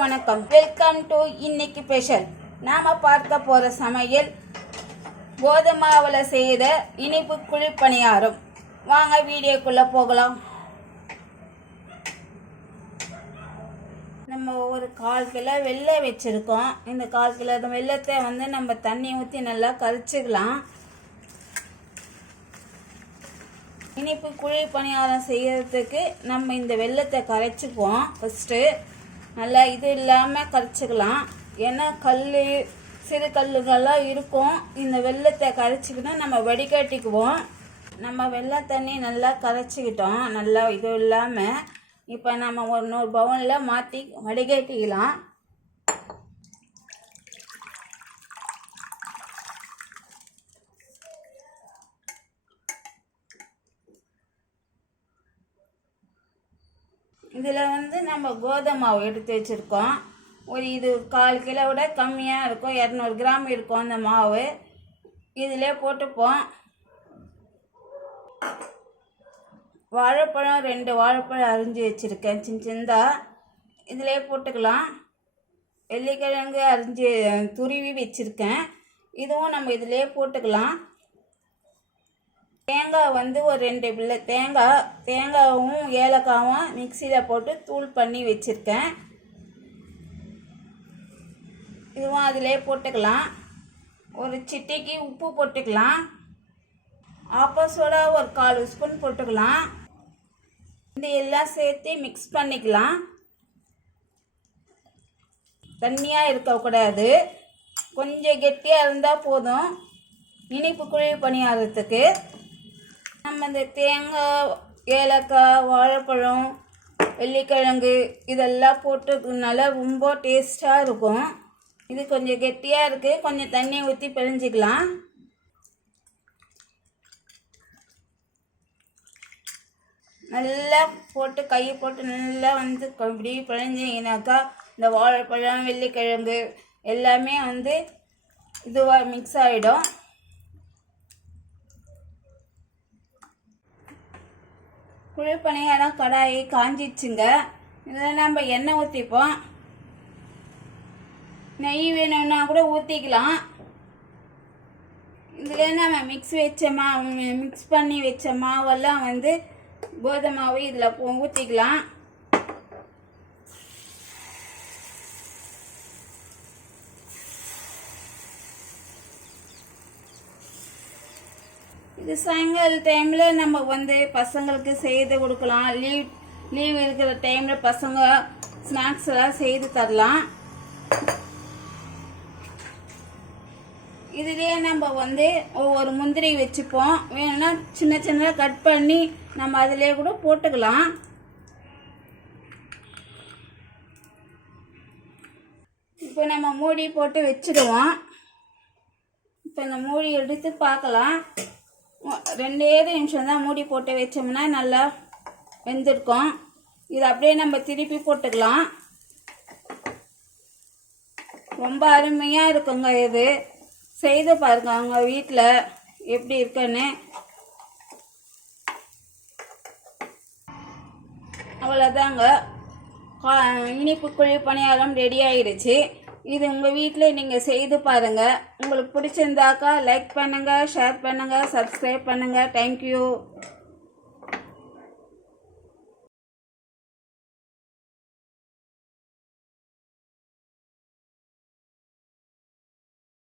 வணக்கம். Welcome to இன்னைக்கு special. நாம பார்க்க போற சமையல் கோதுமாவுல செய்த இனிப்பு குழிப்பணியாரம். வாங்க வீடியோக்குள்ள போகலாம். நம்ம ஒரு 1/4 கிலோ வெல்லம் வச்சிருக்கோம். இந்த 1/4 கிலோ வெல்லத்தை நம்ம தண்ணி ஊற்றி நல்லா கரைச்சிக்கலாம். இனிப்பு குழி பணியாரம் செய்யறதுக்கு நம்ம இந்த வெல்லத்தை கரைச்சிக்குவோம். ஃபஸ்ட்டு நல்லா இது இல்லாமல் கரைச்சிக்கலாம். ஏன்னா சிறு கல்லுகள்லாம் இருக்கும். இந்த வெல்லத்தை கரைச்சிக்கினா நம்ம வடிகட்டிக்குவோம். நம்ம வெள்ளை தண்ணி நல்லா கரைச்சிக்கிட்டோம். நல்லா இது இல்லாமல் இப்போ நம்ம ஒரு பவுனில் மாற்றி வடிகட்டிக்கலாம். இதில் நம்ம கோதுமை மாவு எடுத்து வச்சுருக்கோம். இது 1/4 கிலோ விட கம்மியாக இருக்கும். 200 கிராம் இருக்கும் அந்த மாவு. இதிலே போட்டுப்போம். வாழைப்பழம் 2 வாழைப்பழம் அரிஞ்சு வச்சுருக்கேன் சின்னதாக. இதிலே போட்டுக்கலாம். வெள்ளிக்கிழங்கு அரிஞ்சு துருவி வச்சுருக்கேன். இதுவும் நம்ம இதிலே போட்டுக்கலாம். தேங்காய் ஒரு 2 பிள்ளை தேங்காயும் ஏலக்காயும் மிக்சியில் போட்டு தூள் பண்ணி வச்சுருக்கேன். இதுவும் அதிலே போட்டுக்கலாம். ஒரு சிட்டிக்கு உப்பு போட்டுக்கலாம். ஆப்ப சோடா ஒரு 1/4 ஸ்பூன் போட்டுக்கலாம். இது எல்லாம் சேர்த்து மிக்ஸ் பண்ணிக்கலாம். தண்ணியாக இருக்கக்கூடாது, கொஞ்சம் கெட்டியாக இருந்தால் போதும் இனிப்பு குழி பணியாரத்துக்கு. நம்ம இந்த தேங்காய் ஏலக்காய் வாழைப்பழம் வெள்ளிக்கிழங்கு இதெல்லாம் போட்டுனால ரொம்ப டேஸ்ட்டாக இருக்கும். இது கொஞ்சம் கெட்டியாக இருக்குது. கொஞ்சம் தண்ணி ஊற்றி பிழிஞ்சிக்கலாம். நல்லா போட்டு கையை போட்டு நல்லா இப்படி பிழிஞ்சிங்கனாக்கா இந்த வாழைப்பழம் வெள்ளிக்கிழங்கு எல்லாமே இதுவாக மிக்ஸ் ஆகிடும். குழிப்பணியாரம் கடாயி காஞ்சிச்சுங்க. இதில் நம்ம எண்ணெய் ஊற்றிப்போம். நெய் வேணும்னா கூட ஊற்றிக்கலாம். இதில் நம்ம மிக்ஸ் பண்ணி வச்ச மாவெல்லாம் கோதுமை மாவு இதில் ஊற்றிக்கலாம். இது சாயங்கால டைமில் நம்ம பசங்களுக்கு செய்து கொடுக்கலாம். லீவ் இருக்கிற டைமில் பசங்க ஸ்நாக்ஸ் எல்லாம் செய்து தரலாம். இதுலேயே நம்ம ஒவ்வொரு முந்திரி வச்சுப்போம். வேணும்னா சின்ன சின்னதாக கட் பண்ணி நம்ம அதிலே கூட போட்டுக்கலாம். இப்போ நம்ம மூடி போட்டு வச்சுடுவோம். இப்போ இந்த மூடி எடுத்து பார்க்கலாம். 2 நிமிஷம் தான் மூடி போட்டு வச்சோம்னா நல்லா வெந்திருக்கும். இது அப்படியே நம்ம திருப்பி போட்டுக்கலாம். ரொம்ப அருமையாக இருக்குங்க. இது செய்து பாருங்க அவங்க வீட்டில் எப்படி இருக்குன்னு. அவ்வளோதாங்க, இனிப்பு குழி பணியாரம் ரெடி ஆயிடுச்சு. இது உங்கள் வீட்டில் நீங்கள் செய்து பாருங்கள். உங்களுக்கு பிடிச்சிருந்தாக்கா லைக் பண்ணுங்கள், ஷேர் பண்ணுங்கள், சப்ஸ்கிரைப் பண்ணுங்கள். தேங்க்யூ.